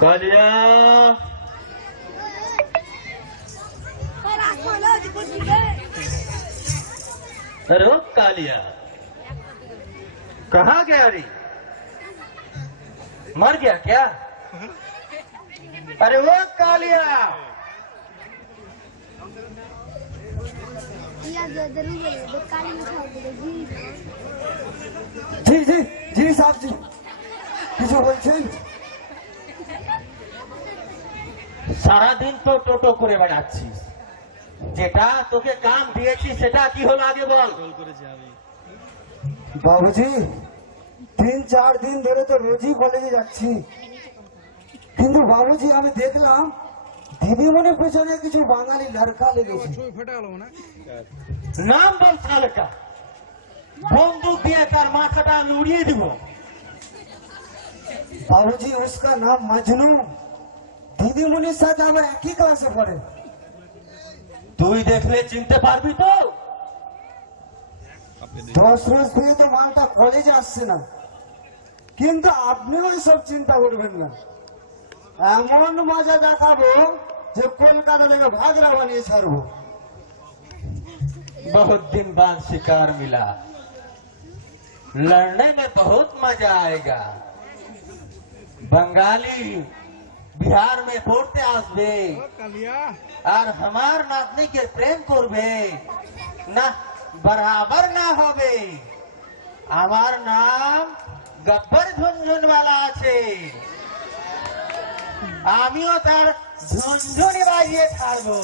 कालिया अरे कालिया कहाँ गया रे? मर गया क्या? अरे वो कालिया जी जी जी साहब जी কিছু বলছেন? সারা দিন তো টোটো করে বেড়াচ্ছিস, যেটা তোকে কাম দিয়েছি সেটা কি হলো আগে বল। বাবুজি 3-4 দিন ধরে তো রোজই কলেজে যাচ্ছি, কিন্তু বাবুজি আমি দেখলাম দিদিমণির পেছনে কিছু বাঙালি লড়কা লেগেছে। নাম বল সালকা, বন্দুক দিয়ে তার মাথাটা আমি উড়িয়ে দিব। बाबूजी उसका नाम मजनू, দিদিমণির সাথে আমার একই ক্লাসে পড়ে। তুই দেখলে চিনতে পারবি তো? 10 রোজ থেকে তো মালটা কলেজে আসছে না, কিন্তু আপনিও সব চিন্তা করবেন না, এমন মজা দেখাবো যে কলকাতা থেকে ভাগরা বানিয়ে ছাড়বো। बहुत दिन बाद शिकार मिला, लड़ने में बहुत मजा आएगा। बंगाली बिहार में पढ़ते आसबे और हमार नातनी के प्रेम करबे ना, बराबर ना होबे। আমার নাম গব্বর ঝুনঝুনওয়ালা আছে, আমিও তার ঝুনঝুনি বাজিয়ে ছাড়বো।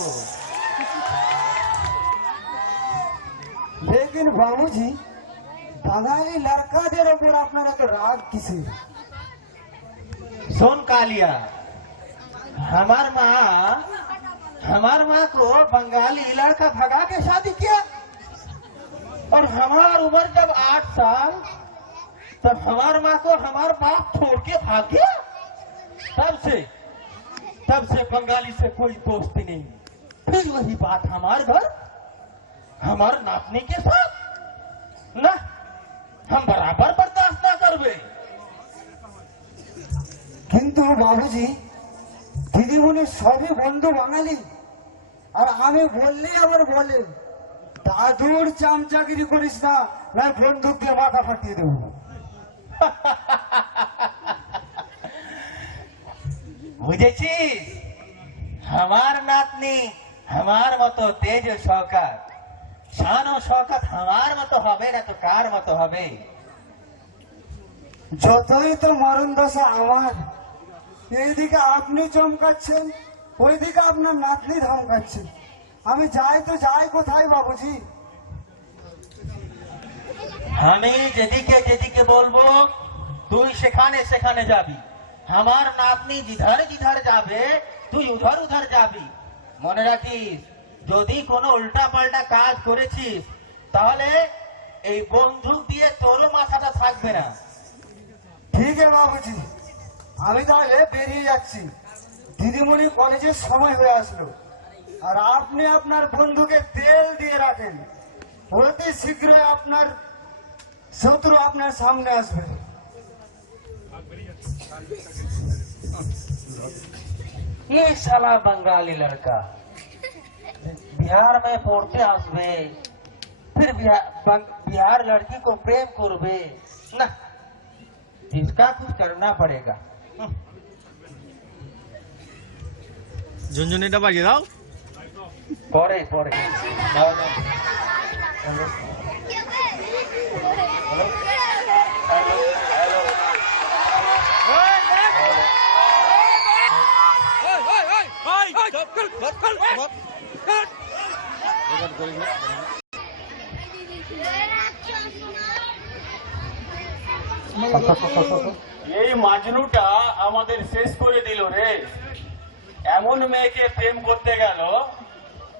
लेकिन बाबूजी বাঙালি লড়কাদের ওপর আপনারা তো রাগ কিসের? सुन कालिया, हमार माँ को बंगाली लड़का भगा के शादी किया, और हमार उम्र जब 8 साल तब हमार माँ को हमार बाप छोड़ के भाग गया। तब से बंगाली से कोई दोस्ती नहीं। फिर वही बात हमार घर हमार नातनी के साथ ना, हम बराबर बर्दाश्त ना करबे। কিন্তু বাবুজি দিদিমণির সবই বন্ধু বাঙালি, আর আমি বললেই আবার বলে দাদুর চামচাগিরি করিস না, না বন্দুক দিয়ে মাথা ফাটিয়ে দেবো। বুঝেছিস, আমার নাতনি আমার মতো তেজ ও শওকত, শান ও শওকত আমার মতো হবে না তো কার মতো হবে? যতই তো মরণ দশা আমার, এইদিকে আপনি চমকাচ্ছেন, ওইদিকে আপনার নাতনি ধমকাচ্ছেন, আমি যাই তো যাই কোথায় বাবুজি? আমি যেদিকে যেদিকে বলবো তুই সেখানে সেখানে যাবি। আমার নাতনি जिधर जिधर যাবে তুই উধর উধর যাবি। মনে রাখিস, যদি কোনো উল্টা পাল্টা কাজ করেছিস তাহলে এই বন্দুক দিয়ে তোরও মাথাটা থাকবে না। ঠিক আছে বাবুজি, আমি তাহলে বেরিয়ে যাচ্ছি, দিদিমণি কলেজের সময় হয়ে আসলো, আর আপনি আপনার বন্ধুকে তেল দিয়ে রাখেন, অতি শীঘ্রই আপনার শত্রু আপনার সামনে আসবে। ये साला बंगाली लड़का बिहार में पढ़ते आसबे, फिर बिहार लड़की को प्रेम करबे ना, इसका कुछ करना पड़ेगा। झुनझुनिটা বাজিয়ে দাও। পরে পরে দাও দাও। এই মাজনুটা আমাদের শেষ করে দিল রে। এমন মেয়েকে প্রেম করতে গেল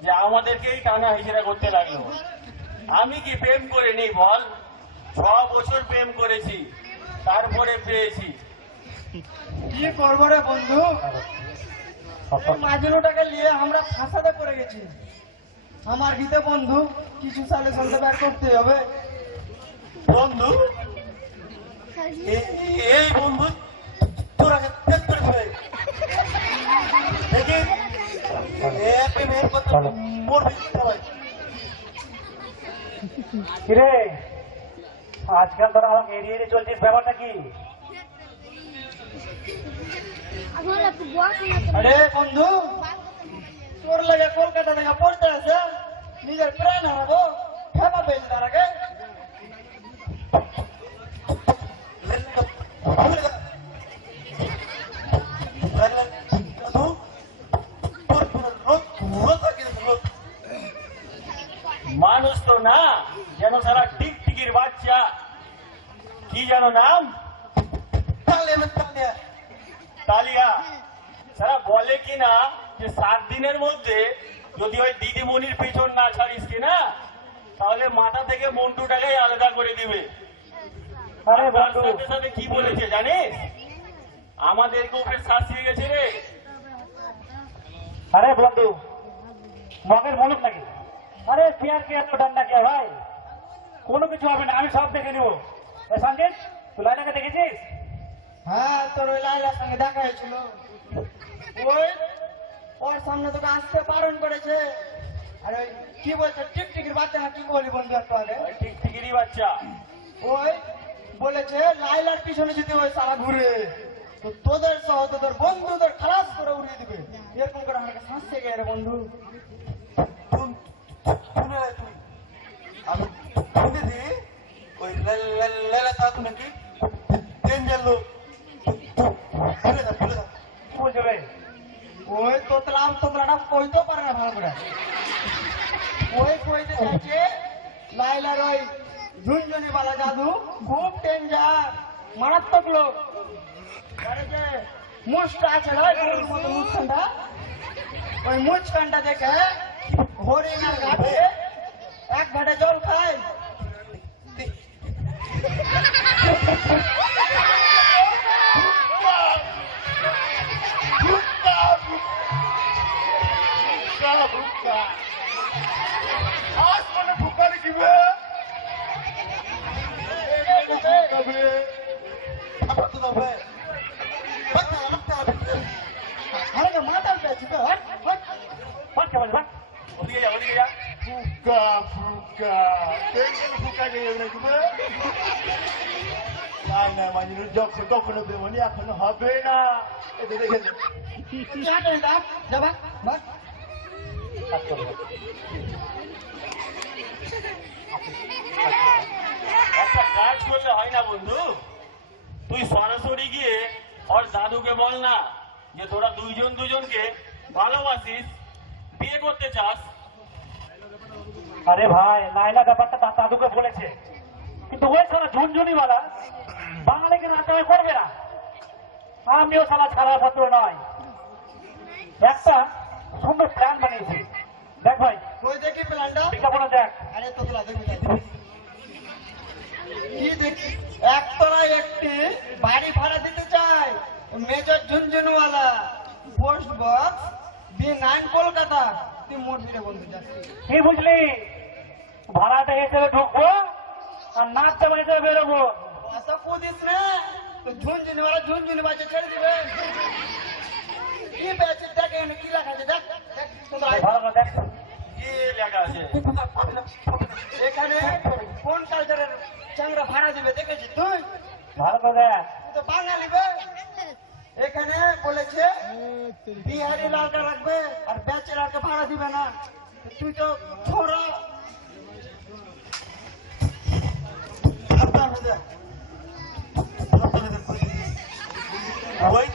যে আমাদেরকেই টানা হিজড়া করতে লাগলো। আমি কি প্রেম করিনি বল? 6 বছর প্রেম করেছি, তারপরে পেয়েছি। কি করবো রে বন্ধু, মাজনুটাকে নিয়ে আমরা ফাঁসাতে পড়ে গেছি। আমার গীতে বন্ধু কিছু সালে সালে বের করতে হবে। বন্ধু, এই বন্ধু তোরা প্রেম করেছে দেখি প্রেমের কথা মরবি সবাই। কিরে আজকাল তোরা আমাকে এড়িয়ে এড়িয়ে চলছিস, ব্যাপারটা কি? আরে বন্ধু, তোর লাগে কলকাতা থেকে পড়তে আছে, নিজের প্রাণ হারাবো, খেপা পেয়েছি তার আগে। মানুষ তো না, যেন সারা টিকটিকির বাচ্চা। কি যেন নাম? তালিয়া। সারা বলে কিনা যে 7 দিনের মধ্যে যদি ওই দিদিমণির পেছন না ছাড়িস কিনা, তাহলে মাথা থেকে মন্টুটাকে আলাদা করে দিবে। আরে তার বন্ধু, সাথে সাথে কি বলেছে জানিস? আমাদেরকে উপরে শাস্তি গেছে রে। আরে বন্ধু, মগের মনুক নাকি? আরে চেয়ার কে এত ঠান্ডা কে ভাই? কোনো কিছু হবে না, আমি সব দেখে নেবো। সঞ্জিত, তুই লাইনাকে দেখেছিস? হ্যাঁ, তোর ওই লাইলার সঙ্গে দেখা হয়েছিল। ওই ওর সামনে তোকে আসতে বারণ করেছে। আর ওই কি বলছে, টিকটিকির বাচ্চা না কি বলি বন্ধু একটু আগে? ওই টিকটিকিরই বাচ্চা। ওই বলেছে লাইলার পিছনে যদি ওই সারা ঘুরে তো তোদের সহ তোদের বন্ধুদের খালাস করে উড়িয়ে দিবে। এরকম করে আমাকে শাস্তি গে রে বন্ধু। আমি শুনেছি ওই লেলা কাকু নাকি ডেঞ্জার লোক। কি বলছো রে? ওই তোতলাটা কইতে পারে না ভালো করে। ওই কইতে চাইছে লাইলার ওই ঝুনঝুনি বালা জাদু খুব ডেঞ্জার, মারাত্মক লোক। আরে যে মুছটা আছে না, গরুর মতো মুছখানটা, ওই মুছখানটা দেখে হরিণার ঘাটে এক ঘাটে জল খায়। আরে মাথা পেয়েছি তো, হট হট। বাদ কে বলে, বাদ। ওদিকে যা, ওদিকে যা। কখনো বেমনি এখনো হবে না। এটা দেখে নে। যাবা বাদ। একটা কাজ করলে হয় না বন্ধু? তুই সরাসরি গিয়ে ওর দাদুকে বল না যে তোরা দুজনকে ভালোবাসিস, বিয়ে করতে চাস। আরে ভাই, লাইলা ব্যাপারটা তার দাদুকে বলেছে, কিন্তু ওই সারা ঝুনঝুনিওয়ালা বাঙালিকে রাতে করবে না। আমিও সারা ছাড়া পত্র নয়, একটা সুন্দর প্ল্যান বানিয়েছি। দেখ ভাই, ওই দেখি প্ল্যানটা। বিজ্ঞাপনে দেখ। আরে তোতলা দেখবি কি দেখি, একতলায় একটি বাড়ি ভাড়া দিতে চাই, major Jhunjhunwala, post box B9 Kolkata. তুই মরবি রে বন্ধু, যা। কি বুঝলি? ভাড়াটা হিসেবে ঢুকবো আর নাচ জামা হিসেবে বেরোবো। অত কুদিস না, তো ঝুনঝুনিওয়ালা ঝুনঝুনি বাজে ছেড়ে দিবে। কি পেয়েছিস দেখ, এখানে কি লেখা আছে দেখ দেখ তোতলা। ভালো করে দেখ। কি লেখা আছে? এখানে কোন কালচারের চাংরা ভাড়া দিবে দেখেছিস তুই? ভালো করে দেখ। তুই তো বাঙালি বে। এখানে বলেছে বিহারি লালটা রাখবে আর ব্যাচেলারকে ভাড়া দিবে না। তুই তো ছোড়া। ওই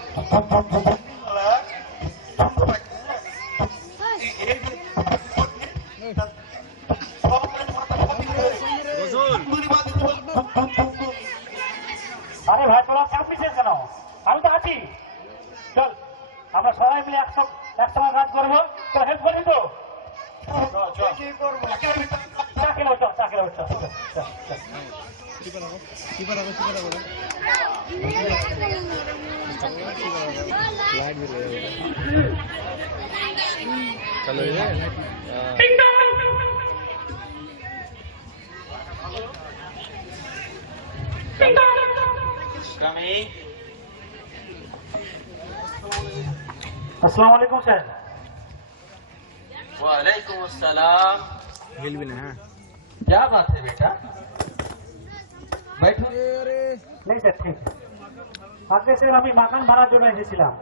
আরে ভাই, তোরা চাপ নিচ্ছিস কেন? আমি তো আছি, চল আমরা সবাই মিলে একসঙ্গে কাজ করবো। তোর হেল্প করবি তো? अस्सलाम वालेकुम सर। वालेकुम अस्सलाम। क्या बात है बेटा, बैठो। नहीं सर ठीक আগে স্যার আমি মাকান ভাড়ার জন্য এসেছিলাম।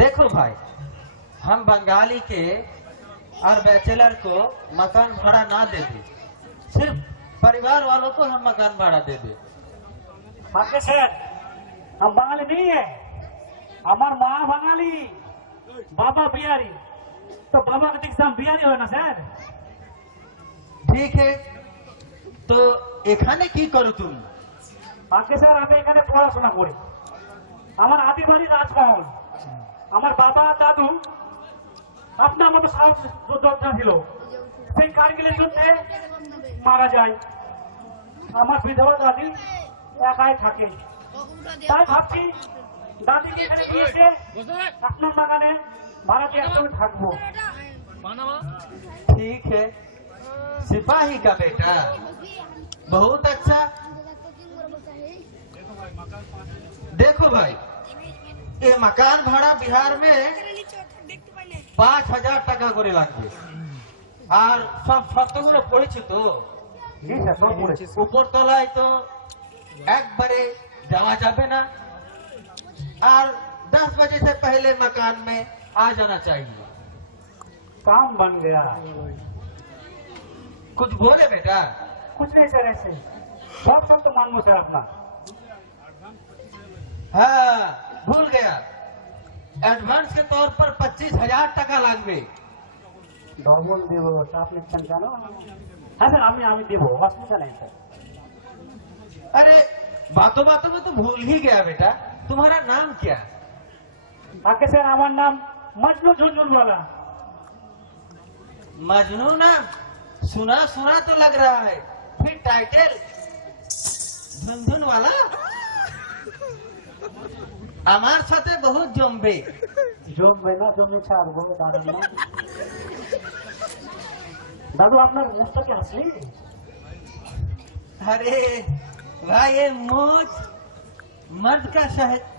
देखो भाई, हम बंगाली के और बैचलर को मकान भाड़ा ना दे दे, सिर्फ परिवार वालों को हम मकान भाड़ा दे दे। আগে স্যার हम বাঙালি नहीं है, আমার মা বাঙালি, বাবা বিহারি, তো বাবা के एग्जाम বিহারি হয় না স্যার। ठीक है, तो এখানে কি করো তুমি? আগে স্যার আমি এখানে পড়াশোনা করি। আমার আদি বাড়ি রাজমহল। আমার বাবা দাদু আপনার মতো সাহস যোদ্ধা ছিল, সেই কারগিলের যুদ্ধে মারা যায়। আমার বিধবা দাদি একাই থাকে, তাই ভাবছি দাদিকে এখানে দিয়েছে আপনার বাগানে ভাড়াতে একসঙ্গে থাকবো। ठीक है, सिपाही का बेटा, बहुत अच्छा। देखो भाई, ये मकान भाड़ा बिहार में 5,000 টাকা করে লাগবে। আর সব শর্তগুলো পড়েছি তো, জি স্যার সব পড়েছি। উপর তলায় তো একবারে যাওয়া যাবে না, আর 10 बजे से पहले मकान में आ जाना चाहिए। काम बन गया। कुछ बोले बेटा? कुछ नहीं सर, ऐसे सब सब तो मानू सर अपना। हाँ, भूल गया, एडवांस के तौर पर 25,000 টাকা লাগবে। ডবল দেব চাপ নিচ্ছেন কেন? হ্যাঁ স্যার আমি দেবো, অসুবিধা নেই স্যার। अरे बातों बातों में तो भूल ही गया बेटा, तुम्हारा नाम क्या? আগে স্যার আমার নাম মজনু ঝুনঝুনওয়ালা। मजनू नाम सुना सुना तो लग रहा है, फिर टाइटल झुनझुन वाला। আমার সাথে বহুত জমবে। জমবে না, জমে ছাড়বো দাদু না। দাদু আপনার মুখটা কি হাসলি? अरे भाई, ये मोच मर्द का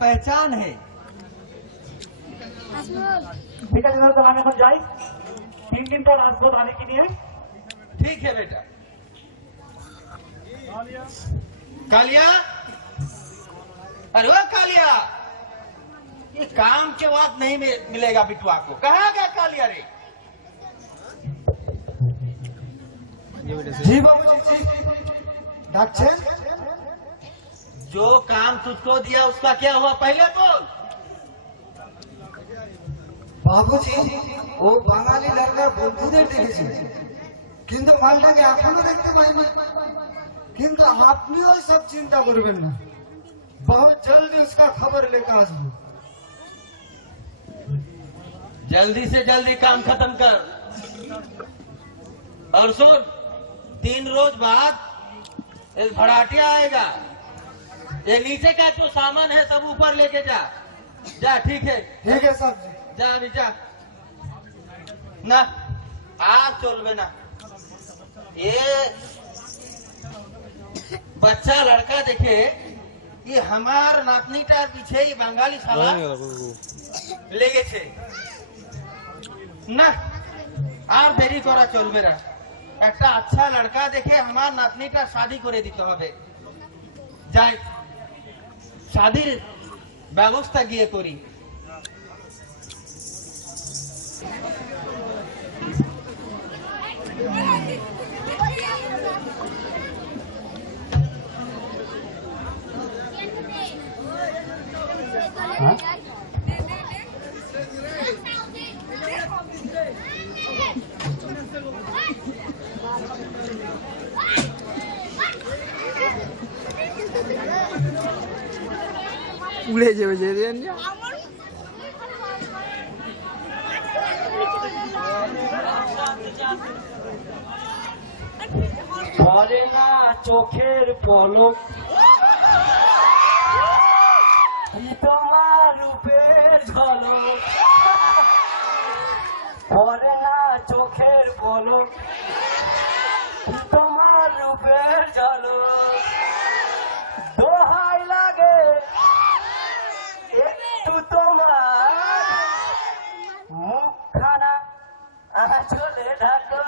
पहचान है। ঠিক আছে দাদু, আমি এখন যাই, 3 দিন পর আসবো দাদিকে নিয়ে। ठीक है बेटा। कालिया, अरे ओ कालिया, ये काम के बाद नहीं मिलेगा बिटुआ को। कहाँ गया कालिया रे? জি বাবুজি, জি ডাকছেন? जो काम तुझको दिया उसका क्या हुआ, पहले बोल। বাবুজি, ও বাঙালি লড়কার বন্ধুদের দেখেছি, কিন্তু মালটাকে এখনো দেখতে পাইনি। কিন্তু আপনি ওই সব চিন্তা করবেন না, बहुत जल्दी उसका खबर लेकर आसबो। जल्दी से जल्दी काम खत्म कर, और सुन, 3 रोज बाद एक भड़ाटिया आएगा, ये नीचे का जो सामान है सब ऊपर लेके जा। जा, ठीक है? ठीक है साहब जी। जा अभी जा ना, आज चलबे ना। ये बच्चा लड़का देखे, ये हमार नातनीटार पीछे ये बंगाली साला লেগেছে না। আর দেরি করা চলবে না, একটা আচ্ছা লড়কা দেখে আমার নাতনিটা শাদি করে দিতে হবে। যাই, শাদির ব্যবস্থা গিয়ে করি। উড়ে যাবে যে পরে না চোখের পলক, কি তোমার রূপের ঝলক, পরে না চোখের পলক, কি তোমার রূপের ঝলক, দোহাই লাগে একটু তোমার মুখখানা আঁচলে ঢাকো,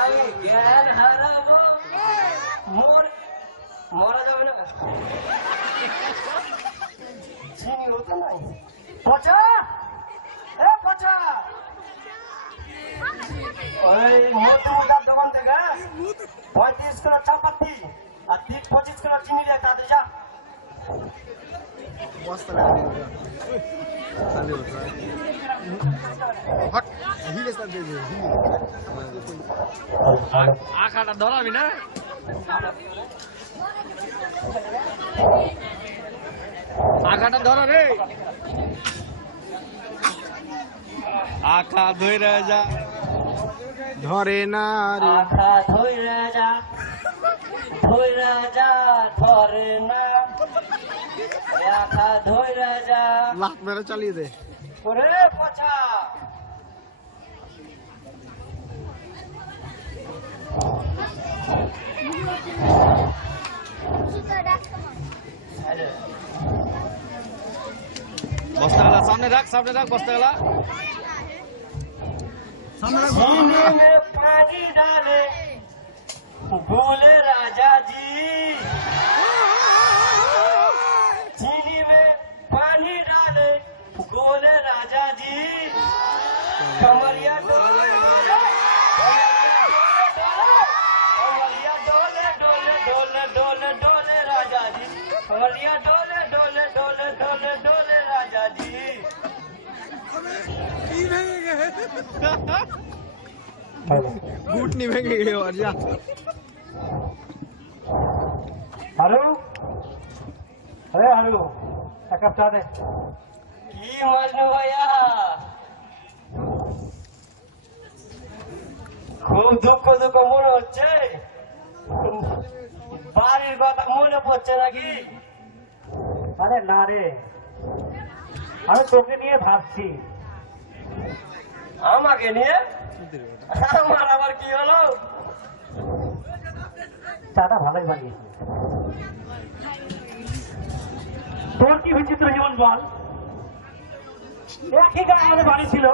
আমি জ্ঞান হারাবো, মরা যাবে না, চিনি হতো নাই, পচা এ পচা, ওই মোটু মোটার দোকান থেকে 35 কিলো চাপাতি আর 25 কিলো চিনি দেয়, তাদের যা। আখাটা ধরাবি না? আখাটা ধরা রে, আখা ধরে যা, ধরে না রে, আখা ধইরা যা, ধইরা যা, ধরে না, আখা ধইরা যা, লাখ মেরে চালিয়ে দে। ওরে পচা, বস্তাগুলা সামনে রাখ, সামনে রাখ বস্তাগুলা। चीनी में पानी डाले बोले राजा जी, चीनी में पानी डाले बोले राजा जी, कमरिया डोले डोले, कमरिया डोले डोले डोले डोले डोले राजा जी, कमरिया डोले डोले डोले डोले डोले राजा जी। घुटनी भেঙে গেল আর যা। হ্যালো, আরে হ্যালো, এক কাপ চা দে। কি মজনু ভাইয়া, খুব দুঃখ দুঃখ মনে হচ্ছে, বাড়ির কথা মনে পড়ছে নাকি? আরে না রে, আমি তোকে নিয়ে ভাবছি। আমাকে নিয়ে? আমার আবার কি হলো? চাটা ভালোই বানিয়েছে। তোর কি বিচিত্র জীবন বল, একই গায়ে আমাদের বাড়ি ছিল,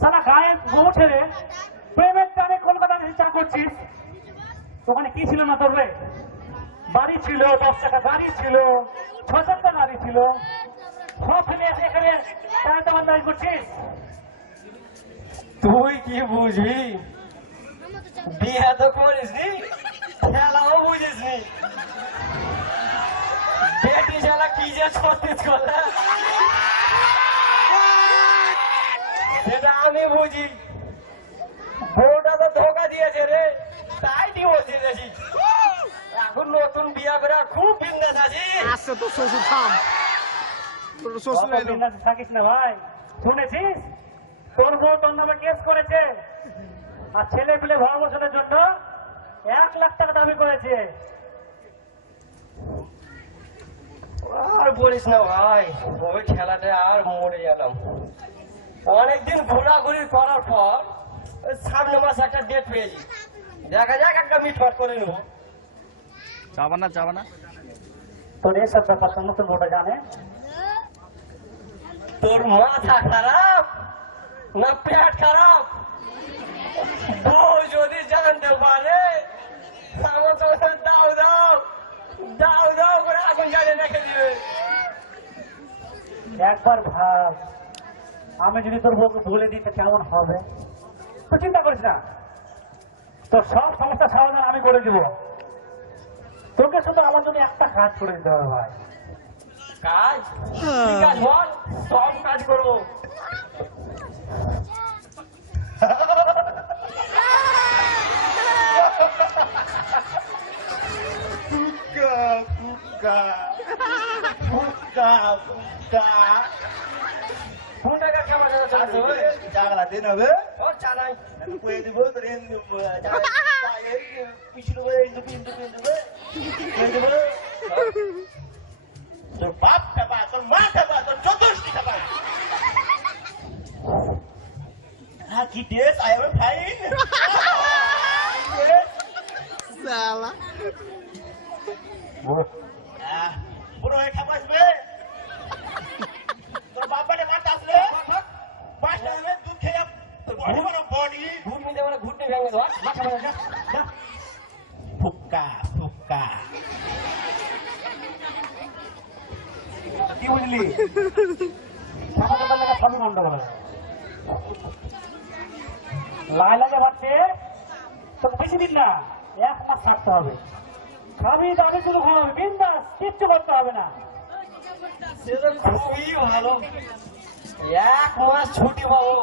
সারা গায়ে বউ ছেড়ে প্রেমের টানে কলকাতায় চা করছিস। ওখানে কি ছিল না তোর রে? বাড়ি ছিল, 10 টাকা গাড়ি ছিল, 6-7টা গাড়ি ছিল, সব ফেলে এসে এখানে চায়ের বান্দাই করছিস। তুই কি বুঝবি? বিয়ে তো করিসনি, খেলাও বুঝিসনি, বেটি শালা কি যে ছত্রিশ করলে সেটা আমি বুঝি। বউটা তো ধোকা দিয়েছে রে, তাই ডিভোর্স দিয়েছি। এখন নতুন বিয়া করে খুব বিন্দাস আছি। আসছে তো শ্বশুর, থাম, তোর শ্বশুর এলো। থাকিস না ভাই, শুনেছিস তোর বউ তোর নামে কেস করেছে, আর ছেলে পেলে ভরণপোষণের জন্য 1 লাখ টাকা দাবি করেছে। আর বলিস না ভাই, ওই খেলাতে আর মরে গেলাম। অনেকদিন ঘোরাঘুরি করার পর ওই সামনে মাসে একটা ডেট পেয়েছি, দেখা যাক একটা মিটমাট করে নেবো। চাবা না, চাবা না। তোর এসব ব্যাপারটা নতুন বউটা জানে? তোর মাথা খারাপ না পেট খারাপ? বউ যদি জানতে পারে আমার তো দাও দাও দাও দাও করে আগুন জ্বালিয়ে রেখে দিবে। একবার ভাব, আমি যদি তোর বউকে বলে দিই তো কেমন হবে? তো চিন্তা করিস না, তোর সব সমস্যা সমাধান আমি করে দিব। তোকে শুধু আমার জন্য একটা কাজ করে দিতে হবে ভাই। কাজ? কি কাজ বল? সব কাজ করবো। জাগলা দিন হবে। চা নাই কয়ে দেবো তোর পিছনে বলে কয়ে দেবো তোর বাপ খাবা তোর মা খাবা তোর চতুর্থী খাবা হ্যাঁ কি টেস্ট আই এম ফাইন পুরো হয়ে খাবা আসবে তোর বাপারে মাথা আসলে পাঁচটা হলে দুধ খেয়ে বডি বড় বডি ঘুম নিতে মানে ঘুরতে ভেঙে ধর মাথা ভেঙে যা যা ফুক্কা ফুক্কা কি বুঝলি আমাদের বেলাকে সবই বন্ধ করে লাইলাকে ভাবছে তোকে বেশি দিন না 1 মাস থাকতে হবে খাবি দাবি শুধু খাওয়াবে বিন্দাস কিচ্ছু করতে হবে না সেটা খুবই ভালো 1 মাস ছুটি পাবো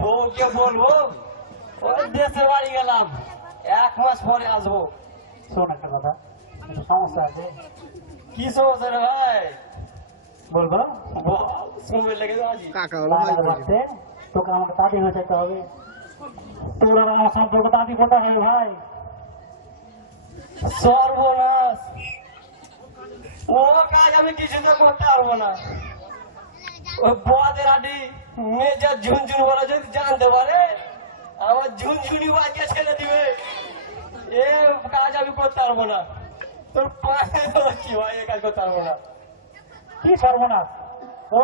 বউকে বলবো ওই দেশে বাড়ি গেলাম 1 মাস পরে আসবো শোন একটা কথা একটু সমস্যা আছে কি সমস্যা রে ভাই বলবো শুনবে লেগে যাও আজি লাইলাকে ভাবছে তোকে আমাকে দাদি হয়ে যেতে হবে তোর আর আমার সম্পর্ক দাদি কোথা হবে ভাই সর্বনাশ ও কাজ আমি কিছুতে করতে পারবো না ওই বদের আডি মেজা ঝুনঝুন বলে যদি জানতে পারে আমার ঝুনঝুনি বাজিয়ে ছেড়ে দিবে এ কাজ আমি করতে পারবো না তোর পায়ে ধরছি ভাই এ কাজ করতে পারবো না কি সর্বনাশ ও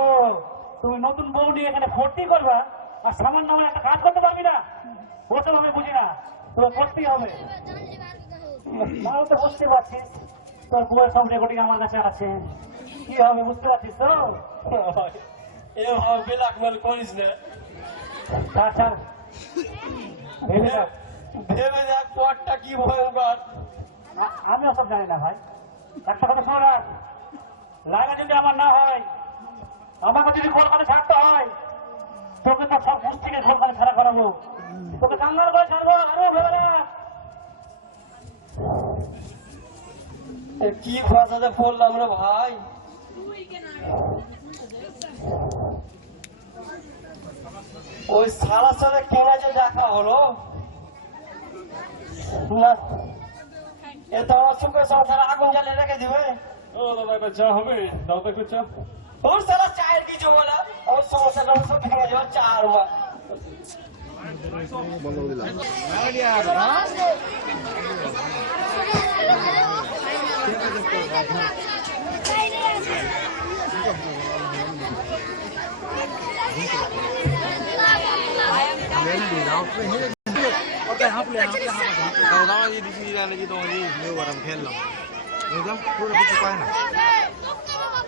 তুমি নতুন বউ নিয়ে এখানে ভর্তি করবা আর সামান্য আমার একটা কাজ করতে পারবি না ওসব আমি বুঝি না তোর করতেই হবে তাও তো বুঝতে পারছিস তোর বউয়ের সব রেকর্ডিং আমার কাছে আছে কি হবে বুঝতে পারছিস তো এভাবে ব্ল্যাকমেল করিস না ছাড় ছাড় ভেবে দেখ। ভেবে দেখ পরটা কি ভয়ঙ্কর আমি ওসব জানি না ভাই একটা কথা শোনো রাখ লাগা যদি আমার না হয় আমাকে যদি কলকাতা ছাড়তে হয় তোকে তো সব বুঝ থেকে কলকাতা ছাড়া করাবো তোকে জানলার বয় ছাড়বো আরো ভেবে রাখ এ কি খসাতে পড়লাম রে ভাই ওই সারা সাথে কেনা যে দেখা হলো না এ তো আমার সুখের সংসারে আগুন জ্বালিয়ে রেখে দিবে ও দাদা এবার চা হবে দাও তো একটু চা ওর সারা চায়ের কিছু বলা ওর সংসারটা সব ভেঙে যাবে চার মা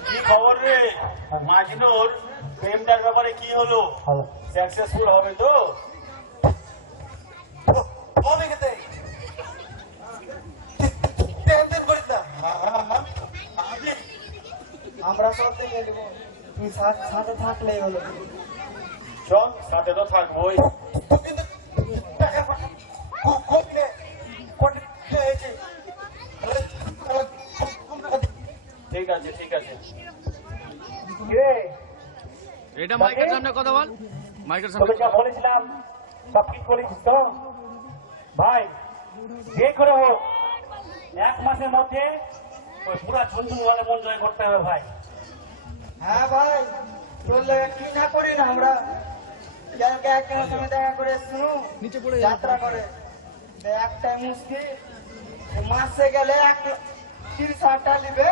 কি খবর রে মাজনুর প্রেমটার ব্যাপারে কি হলো সাকসেসফুল হবে তো হবে খেতে টেনশন করিস না আমরা সব দেখে নেবো তুই সাথে থাকলেই হলো চল সাথে তো থাকবোই কিন্তু টাকা কমলে কোটি হয়েছে ঠিক আছে ঠিক আছে এটা মাইকের সামনে কথা বল মাইকের সামনে তোকে যা বলেছিলাম সব ঠিক করেছিস তো ভাই যে করে হোক 1 মাসের মধ্যে ওই পুরা ঝুনঝুন ওয়ালে মন জয় করতে হবে ভাই হ্যাঁ ভাই তোর লাগে কি না করি না আমরা যাকে একজনের সঙ্গে দেখা করে শুনু নিচে পড়ে যাত্রা করে একটাই মুশকিল মাসে গেলে 30,000 নিবে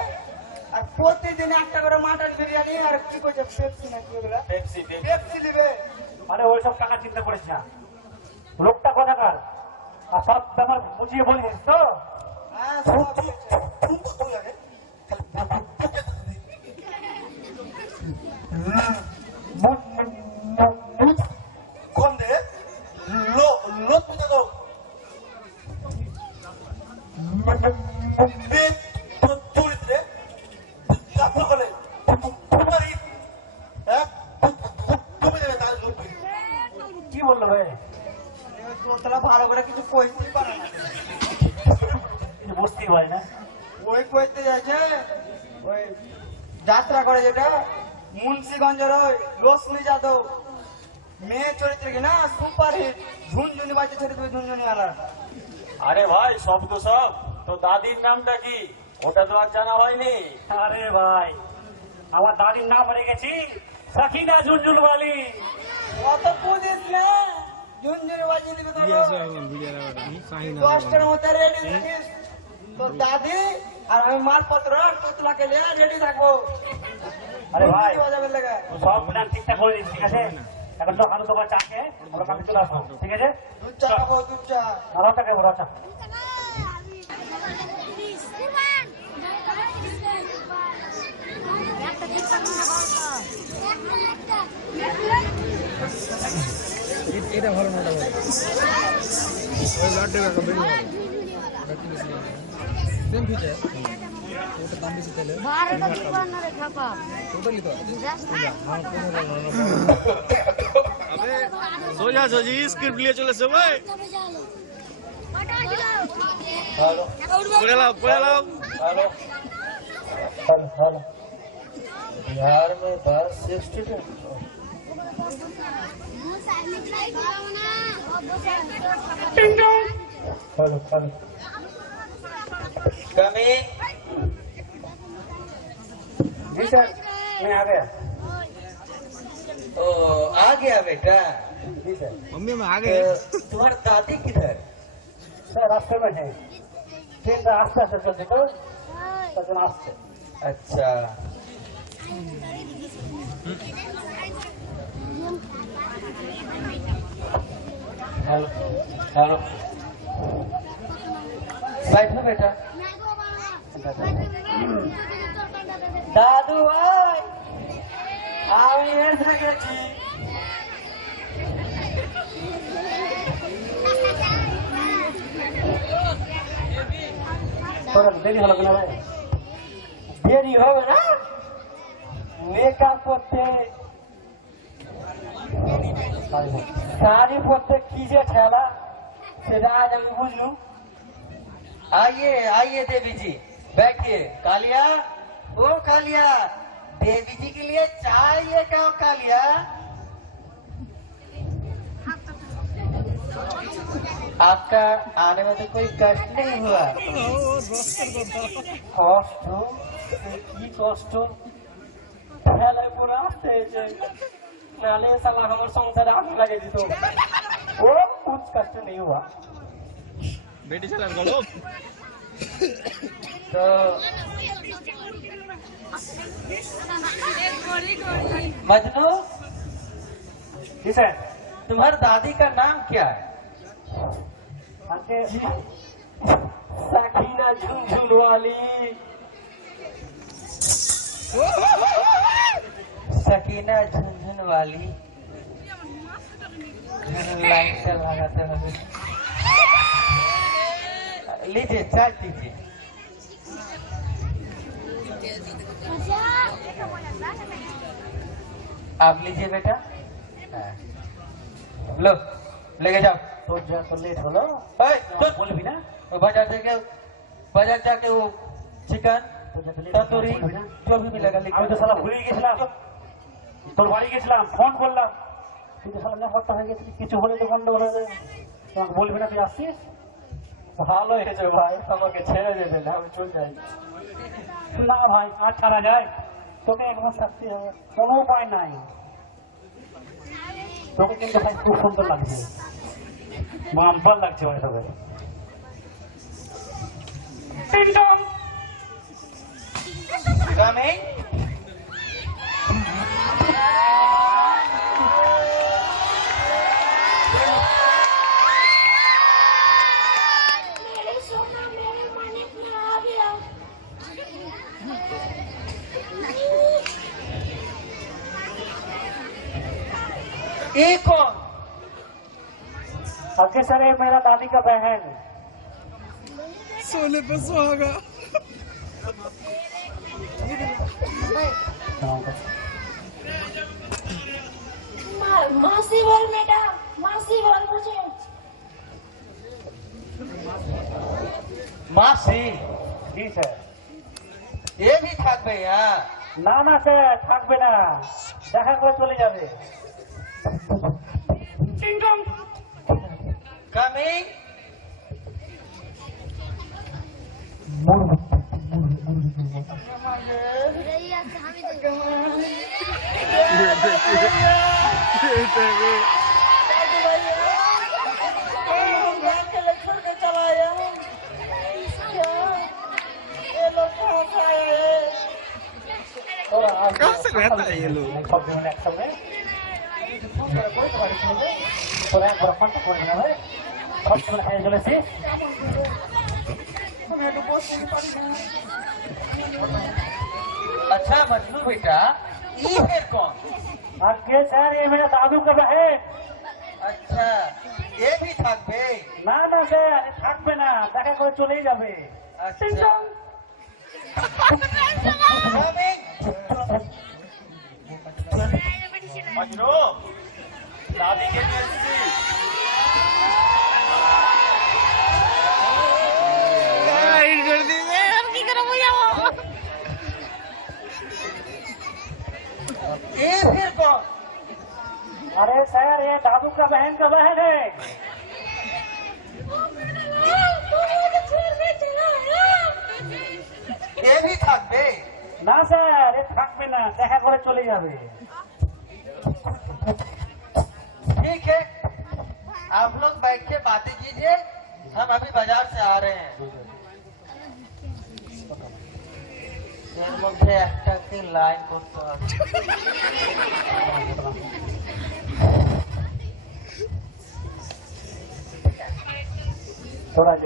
আর প্রতিদিন একটা করে মাটন বিরিয়ানি আর কি করছে পেপসি নাকি ওগুলা পেপসি পেপসি নিবে মানে ওইসব টাকা চিন্তা করিস না লোকটা কথাকার আর সব ব্যাপার বুঝিয়ে বলিস তো হ্যাঁ সব কোন দে লোক পুজো তো চরিত্রে আপনি বলে তুমি দেবে তার লোক কি বললো ভাই তোতলা ভালো করে কিছু কইতেই পারে না বুঝতেই পারি না ওই কইতে যাচ্ছে ওই যাত্রা করে যেটা মুন্সিগঞ্জের ওই রশ্মি যাদব মেয়ে চরিত্রে কি না সুপার হিট, ঝুনঝুনি বাজে ছেড়ে দেবে ঝুনঝুনি আলা। আরে ভাই সব তো সব, তো দাদির নামটা কি ওটা তো আর জানা হয়নি। আরে ভাই আমার দাদির নাম রেখেছি সাকিনা ঝুনঝুনওয়ালি। অত বুঝিস না, ঝুনঝুনি বাজিয়ে দিবে তো। 10টার মধ্যে রেডি থাকিস, তো দাদি আর আমি মালপত্র আর পুতলাকে নিয়ে রেডি থাকবো। আরে ভাই বাজাবের লেগে সব প্ল্যান ঠিকঠাক করে দিচ্ছি, ঠিক আছে? এখন তো আলু তোমার চাকে আমরা কাছে চলে আসবো, ঠিক আছে? দুধ চা খাবো, দুধ চা। রাচা খাবো রাচা। এটা ভালো না, ওই লাড্ডু কাকা বেরিয়ে গেল সেম ফিচার, ওটার দাম বেশি তাহলে টোটালি তো আবে সোজা সোজি স্ক্রিপ্ট নিয়ে চলেছে ভাই। পড়ে লাও हेलो हेलो, बिहार में बस स्टूडेंट हेलो हेलो कमी जी सर मैं आ गया। ओ आ गया बेटा। जी सर। मम्मी में आ गए। तुम्हारी दादी किधर? सर रास्ते में है, ट्रेन का आस्ते आस्ते चलते तो तक आस्ते। अच्छा हेलो हेलो, बैठो बेटा। দাদু ভাই, আমি এসে গেছি। थोड़ा देरी হলো না ভাই? দেরি হবে না, মেকআপ করতে শাড়ি পরতে কি যে ঠেলা, সেটা আজ আমি বুঝলুম। आइए आइए देवी जी, बैठिए। कालिया, ओ कालिया, देवी जी के लिए चाय लेके आओ कालिया। आपका आने में तो कोई कष्ट नहीं हुआ? কষ্ট কি কষ্ট, ঠেলায় পরে আসতে হয়েছে, নাহলে সালা আমার সংসারে আগুন লাগিয়ে দিত। ও कुछ कष्ट नहीं हुआ। बेटी चला गलो तो मजनू, जी सर। तुम्हारी दादी का नाम क्या है? आके साकिना झुनझुन वाली। सकीना झुनझुन वाली। लाइट से लगाते हैं। लीजिए चाय पीजिए। आप लीजिए बेटा। हाँ। लो लेके जाओ। तो जा तो लेट হলো, ओए, चुप। বলবি না? वो बाजार जाके वो चिकन तंदूरी जो भी मिलेगा আমি তো সালা ভুলে গেছিলাম, তোর বাড়ি গেছিলাম, ফোন করলাম, তুই তো সালা নেশাটা হয়ে গেছিলি, কিছু হলে তো গন্ডগোল হয়ে যাবে। তোমাকে বলবি না তুই আসছিস? ভালো হয়েছে ভাই, আমাকে ছেড়ে দেবে না, আমি চলে যাই। না ভাই আর ছাড়া যায়? তোকে একবার থাকতে হবে, কোনো উপায় নাই। তোকে কিন্তু ভাই খুব সুন্দর লাগছে, মাম্পার লাগছে ভাই তোকে। कमिंग मेरे सोना मेरे मनी में आ गया। ये कौन? आगे सर ये मेरा दादी का बहन। सोने पे सुहागा। मासी बोल बेटा, मासी बोल मुझे। मासी जी सर। ये भी থাকবে यहाँ? না না স্যার থাকবে না, দেখা করে চলে যাবে। স্বামী कहाँ से रहता है ये लोग? अच्छा मजनू बेटा ये फिर कौन? आगे सर ये मेरा दादू का बहन। अच्छा ये भी থাকবে? না না স্যার থাকবে না, দেখা করে চলেই যাবে। अच्छा স্বামী মজনু দাদিকে নিয়ে এসেছি। ये फिर कौन? अरे सर ये दादू का बहन है। ये भी থাকবে? না স্যার এ থাকবে না, দেখা করে চলে যাবে। ठीक है आप लोग बैठ के बातें कीजिए, हम अभी बाजार से आ रहे हैं। এর মধ্যে একটাকে লাইন করতে হবে।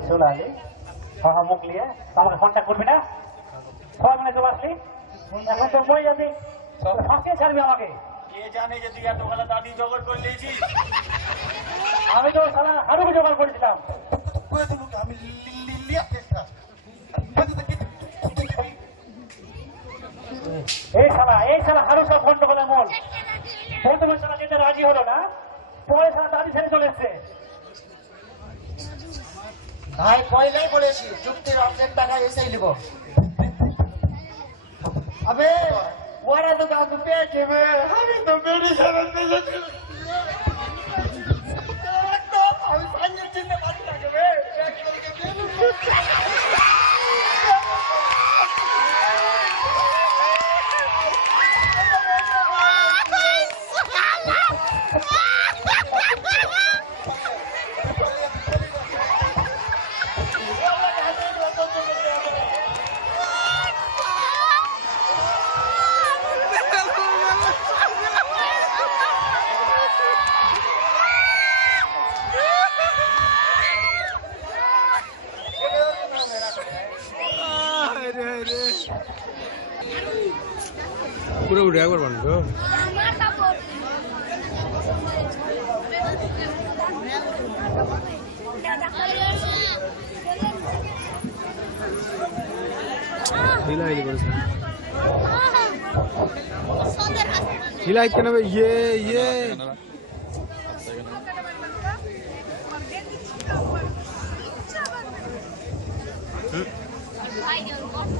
চলে আলে হ্যাঁ মুখ নিয়ে আমাকে কন্ট্যাক্ট করবি না। সবাই মানে চলে আসলি, এখন তো মরে যাবি, ফাঁসিয়ে ছাড়বি আমাকে। কে জানে যে তুই এতবেলা দাদি জোগাড় করে নিয়েছিস। আমি তো সারা হারুকে জোগাড় করেছিলাম। এই সারা হারু সব গন্ডগোলের মূল। প্রথমে সারা যেতে রাজি হলো না, পরে সারা দাদি ছেড়ে চলে এসছে। ভাই পয়লাই বলেছি চুক্তির অর্ধেক টাকা এসেই নিব। আবে ওরা তো দাদু পেয়েছে আমি তো বেড়ে সারা আমি সাইনের চিন্তা পাচ্ছি না বে। পুরো উঠে একবার বানবো। हिलाई के नाम ये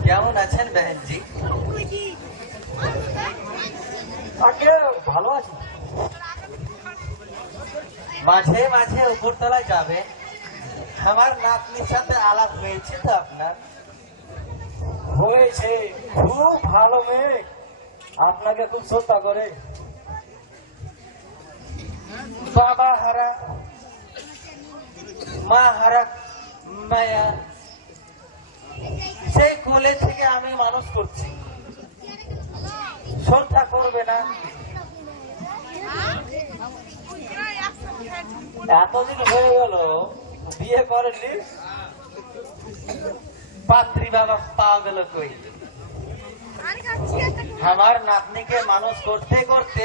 কেমন আছেন বেহেনজি? আগে ভালো আছি। মাঝে মাঝে উপরতলায় যাবে, আমার নাতনির সাথে আলাপ হয়েছে তো আপনার? হয়েছে, খুব ভালো মেয়ে, আপনাকে খুব শ্রদ্ধা করে। বাবা হারা মা হারা মায়া, সেই কোলে থেকে আমি মানুষ করছি, শ্রদ্ধা করবে না? এতদিন হয়ে গেল বিয়ে করেননি, পাত্রী বাবা পাওয়া গেল কই? আমার নাতনিকে মানুষ করতে করতে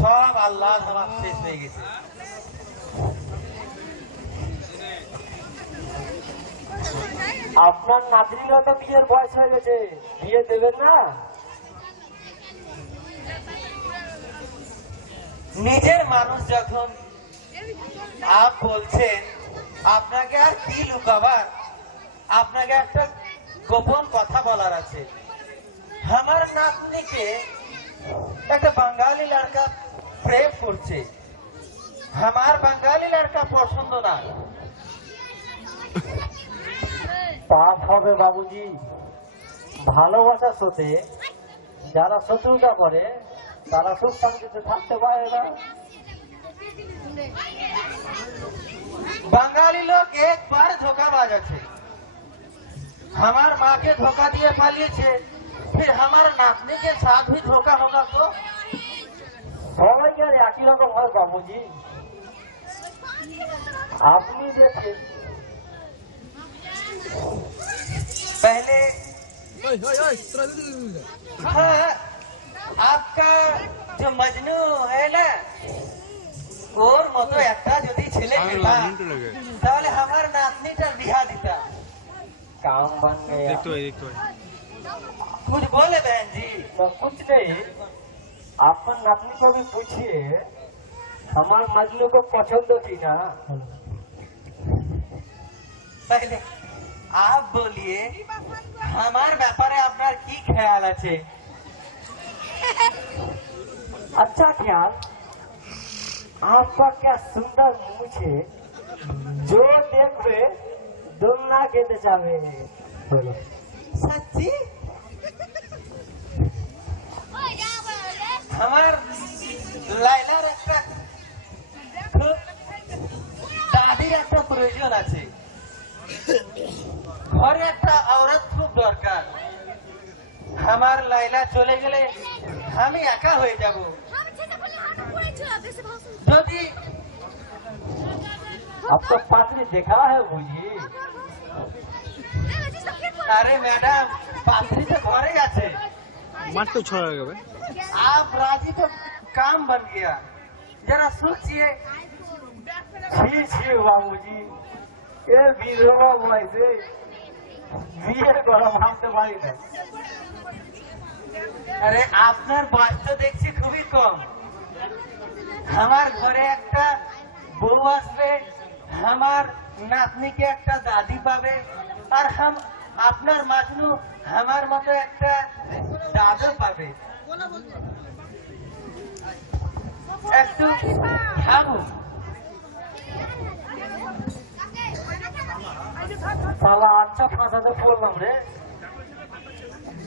সব আল্লাহ আমার শেষ হয়ে গেছে। আপনার নাতনিরও তো বিয়ের বয়স হয়ে গেছে, বিয়ে দেবেন না? নিজের মানুষ যখন আপ বলছেন, আপনাকে আর কি লুকাবার, আপনাকে একটা গোপন কথা বলার আছে। আমার নাতনিকে একটা বাঙালি লড়কা প্রেম করছে, हमार बंगाली लड़का पसंद ना। পাপ হবে বাবুজি। ভালোবাসার সাথে যারা শত্রুতা করে তারা সুখ শান্তিতে থাকতে পারে না। बंगाली लोग एक बार धोखाबाज আছে। हमार माँ के धोखा दिए पालिए छे, फिर हमार नातनी के साथ भी धोखा होगा तो সবাই কি আর একই রকম হয় বাবুজি? আপনি দেখে पहले हाँ, आपका जो मजनू है ना ওর মতো একটা যদি ছেলে পেতা তাহলে আমার নাতনিটার বিয়া দিতা। काम बन गया। कुछ बोले बहन जी? तो कुछ नहीं, अपन नातनी को भी पूछिए हमारे मजनू को पसंद थी ना। पहले आप बोलिए हमार ব্যাপারে আপনার কি খেয়াল আছে? अच्छा ख्याल, आपका क्या सुंदर मुँह है, जो देखवे दुलना के जावे। बोलो सच्ची? আমার লাইলার একটা খুব দাদির একটা প্রয়োজন আছে, ঘরে একটা औरत খুব দরকার। আমার লাইলা চলে গেলে আমি একা হয়ে যাব। যদি आपको पात्री देखा है बुझी? अरे मैडम पात्री तो घरे আছে। मार तो छोड़ा गया भाई। आप राजी तो काम बन गया। जरा सोचिए। छी छी बाबूजी, ये विधवा वैसे বিয়ে করা ভাবতে পারি না। আরে আপনার বয়স তো দেখছি খুবই কম। আমার ঘরে একটা বউ আসবে, আমার নাতনিকে একটা দাদি পাবে, আর আপনার মাজনু আমার মতো একটা দাদু পাবে। একটু ভাবুন। साला अच्छा फांसा तो बोल रे।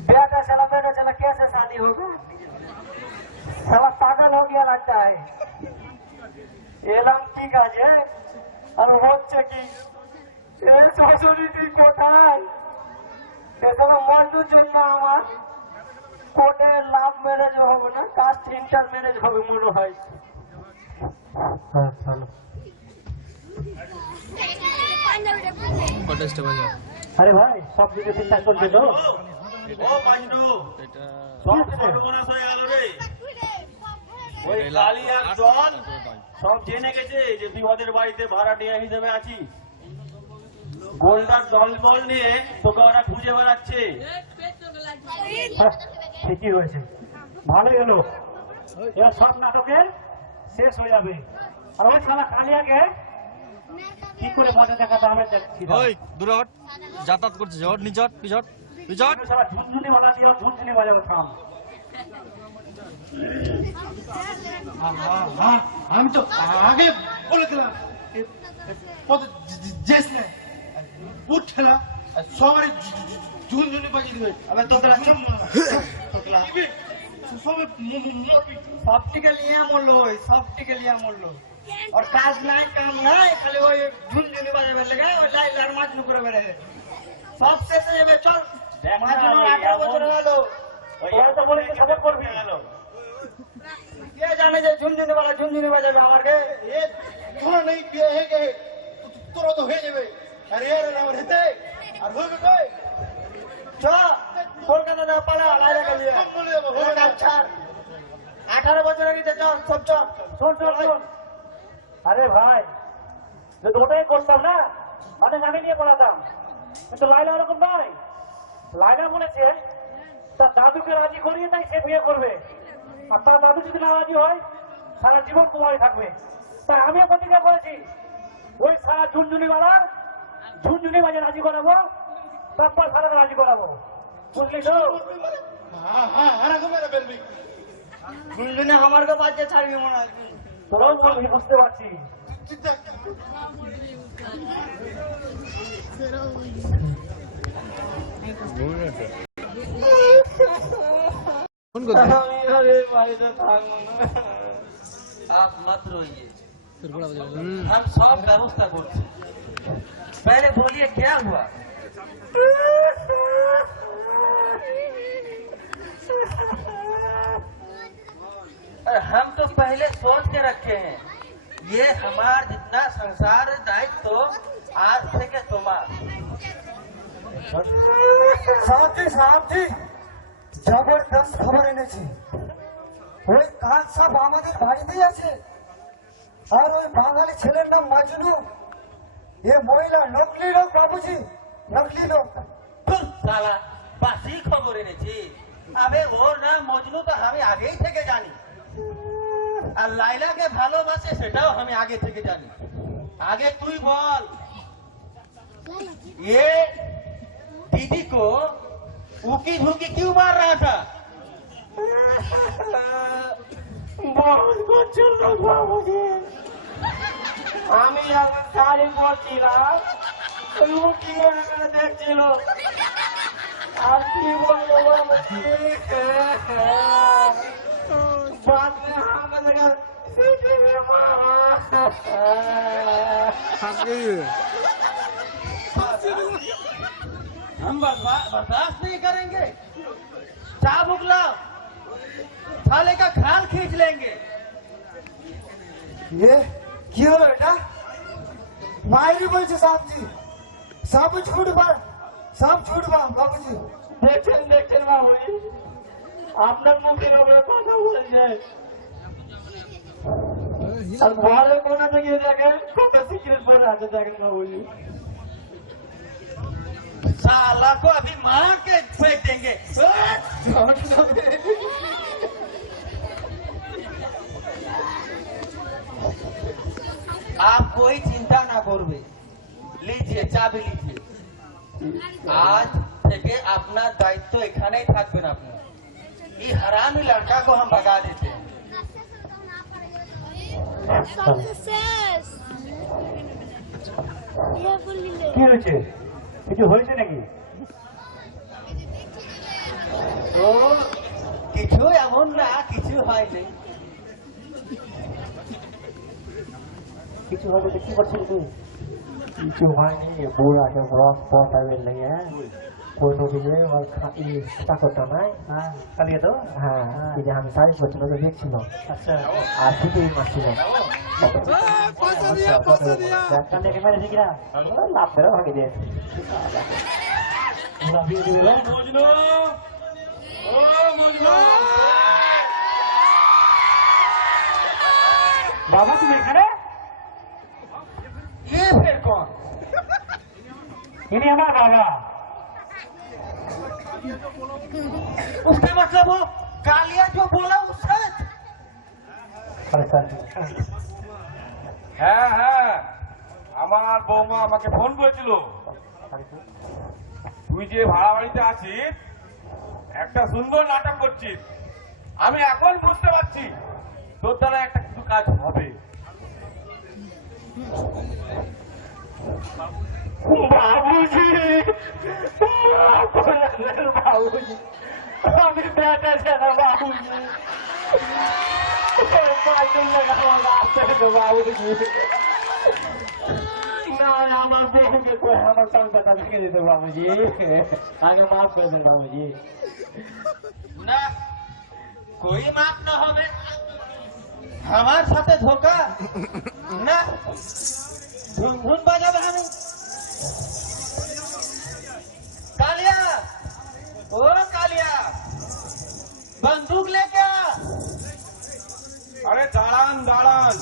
बेटा चला कैसे शादी होगा? साला पागल हो गया लगता है। एलाम ठीक আছে আর হচ্ছে কি এই শ্বশুরিটি কোথায়? এগুলো মজদুর জন্য আমার কোর্টে লাভ ম্যারেজ হবে না, কাস্ট ইন্টার ম্যারেজ হবে মনে হয়। হ্যাঁ চলো। আরে ভাই সব দিকে চিন্তা করবে তো? ও মাজনু, এটা সব সর্বনাশ হয়ে গেল রে। ওই কালি আর জন সব জেনে গেছে যে তুই ওদের বাড়িতে ভাড়াটিয়া হিসেবে আছিস। গোল্ডার দলবল নিয়ে তোকে ওরা খুঁজে বেড়াচ্ছে। ঠিকই হয়েছে, ভালোই হলো। এবার সব নাটকের শেষ হয়ে যাবে। আর ওই শালা কালিয়াকে কি করে মজা দেখাতে হবে দেখছি। ওই দূরে হট, যাতায়াত করছিস, হট নিচে হট, পিছট পিছট। সারা ঝুনঝুনি বানা দিয়ে ঝুনঝুনি বাজাবো থাম। আমি তো আগে বলে দিলাম উঠে সবারই ঝুনঝুনি বাজিয়ে দিবে। আবার তোদের সব টিকে লিয়া মরলো, সব টিকে লিয়া মরলো। और काज নাই काम নাই, খালি ওই ঝুনঝুনি বাজাবে লেগে ওই লাইলার মাজনু করে বেড়ে সব শেষ হয়ে যাবে। চল মাজনু 18 বছর হলো, ওরা তো বলে সাপোর্ট করবি। কে জানে যে ঝুনঝুনি বাজাবে আমার কে? এ তোরা নেই বিয়ে হয়ে গে তোরা তো হয়ে যাবে। আর এর আমার হেতে আর হইবে কই? চ কলকাতা না পালা লাইলা কে লিয়ে আচ্ছা 18 বছর আগে চল সব চল। শোন শোন শোন, আরে ভাই যদি ওটাই করতাম না মানে আমি নিয়ে পড়াতাম, কিন্তু লাইলা ওরকম নয়। লাইলা বলেছে তার দাদুকে রাজি করিয়ে তাই সে বিয়ে করবে, আর তার দাদু যদি না রাজি হয় সারা জীবন কুমারী থাকবে। তাই আমিও প্রতিজ্ঞা করেছি ওই সারা ঝুনঝুনি বাজে রাজি করাবো, তারপর সারা রাজি করাবো, বুঝলি তো? ঝুনঝুনি আমার কে বাজে ছাড়বি মনে হয়। তোরাও বলবি, বুঝতে পারছি। ফোন করতে আমি আর এই বাড়িতে থাকবো না। आप मत रोइए, हम सब व्यवस्था करते हैं। पहले बोलिए क्या हुआ? और हम तो पहले सोच के रखे हैं, ये हमारा जितना संसार दायित्व तो आज से के तुम्हारा। সাহেব জি জবরদস্ত খবর এনেছি। ওই কাজ সব আমাদের বাড়িতেই আছে। আর ওই বাঙালি ছেলের নাম মাজনু, এ মহিলা নকলি লোক বাবুজি, নকলি লোক। ধুর, শালা বাসি খবর এনেছি। আবে ওর নাম মজনু তো আমি আগেই থেকে জানি, আর লাইলাকে ভালোবাসে সেটাও আমি আগে থেকে জানি। आगे तू ही बोल, ये दीदी को उकी झुकी क्यों मार रहा था? बहुत कुछ बाबूजी, আমি আগে শাড়ি পরছিলাম, লুকি দেখছিল। আর কি বলবো বাবুজি, বাদ में আমাদের हम बर्दाश्त नहीं करेंगे। चाबुक लाओ, थाले का खाल खींच लेंगे। ये কি হলো এটা? মায়েরই বলছে সাহেবজি, সব ছুটবা বাবুজি। দেখছেন বাবুজি, আপনার মুখের ওপরে কথা বলছে। আর ঘরের কোনা থেকে দেখেন কত সিক্রেট পড়ে আছে, দেখেন বাবুজি। साला को अभी मार के फेंक देंगे। आप कोई चिंता ना করবে, लीजिए चाबी लीजिए। आज থেকে আপনার দায়িত্ব এখানেই থাকবেন। আপনি ये हरामी लड़का को हम भगा देते हैं। কি হয়েছে? কিছু হয়েছে নাকি? তো কিছু এমন না, কিছু হয়নি। কিছু হলে তো কি করছিস তুই? কিছু হয়নি, বুড়াকে ব্রস পটাবে লেগে কোনো দিকে ওই সেটা করতো নাই। কালিয়ে তো? হ্যাঁ, এই যে আমি শাড়ি পরছিল তো দেখছিল, আচ্ছা, আর ঠিকই মারছিল। কানে কে মেরেছে কিনা? লাভ করে ভাগে দিয়ে মজনু, ও মজনু, বাবা তুমি এখানে? ये फिर कौन? ইনি আমার বাবা। उसका मतलब वो कालिया जो बोला उसका। হ্যাঁ হ্যাঁ, আমার বৌমা আমাকে ফোন করেছিল, তুই যে ভাড়া বাড়িতে আছিস একটা সুন্দর নাটক করছিস। আমি এখন বুঝতে পারছি তোর দ্বারা একটা কিছু কাজ হবে। বাবুজি, বাবুজি, আমি বেটা ছেলে বাবুজি, বাবুজি না, আমার বউকে আমার সংসারটা ভেঙে দিতে বাবুজি, আগে মাফ করে দেন বাবুজি। না, कोई माफ न होवे। हमारे साथे धोखा ना, धुन धुन बजाबे हमें। कालिया, ओ कालिया, बंदूक लेके आ। আরে দাঁড়ান দাঁড়ান,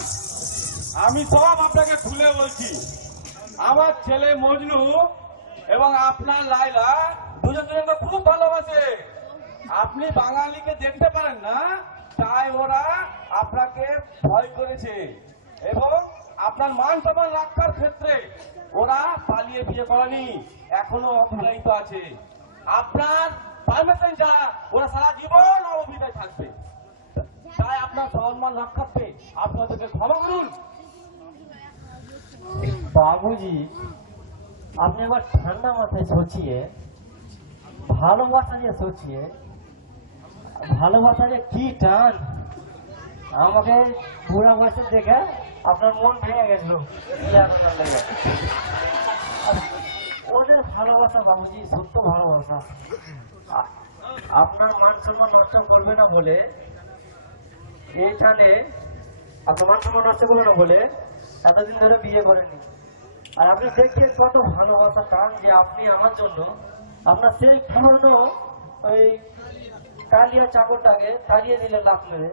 আমি সব আপনাকে খুলে বলছি। আমার ছেলে মজনু এবং আপনার লাইলা দুজন দুজনকে খুব ভালোবাসে। আপনি বাঙালিকে দেখতে পারেন না, তাই ওরা আপনাকে ভয় করেছে এবং আপনার মান সম্মান রক্ষার ক্ষেত্রে ওরা পালিয়ে বিয়ে করেনি, এখনো অবিবাহিত আছে। আপনার পারমিশন যা, ওরা সারা জীবন অবিবাহিত থাকবে। তাই আপনার সম্মান রক্ষার্থে আপনাদেরকে ক্ষমা করুন। বাবুজি, আপনি আবার ঠান্ডা মাথায় সোচিয়ে ভালোবাসা নিয়ে সোচিয়ে ভালোবাসা যে কি টান, আমাকে বুড়া বয়সে দেখে আপনার মন ভেঙে গেছিল। ওদের ভালোবাসা বাবুজি সত্য ভালোবাসা। আপনার মান সম্মান নষ্ট করবে না বলে এই টানে, আপনার মান সম্মান নষ্ট করবে না বলে এতদিন ধরে বিয়ে করেনি। আর আপনি দেখছেন কত ভালোবাসা টান যে আপনি আমার জন্য আপনার সেই পুরনো ওই কালিয়া চাকরটাকে তাড়িয়ে দিলে লাভ মেরে।